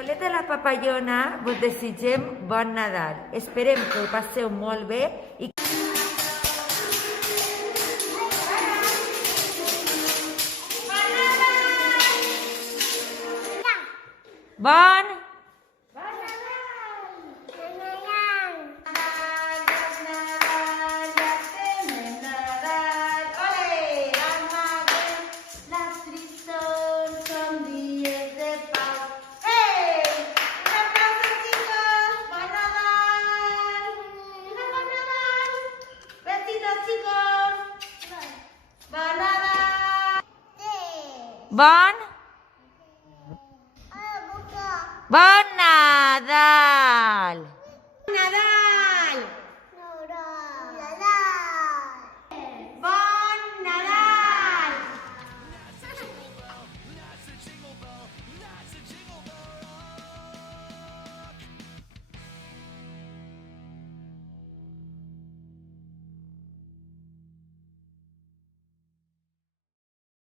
Nicolet de la Papallona vos desitgem bon Nadal. Esperem que ho passeu molt bé i bon Bon Nadal!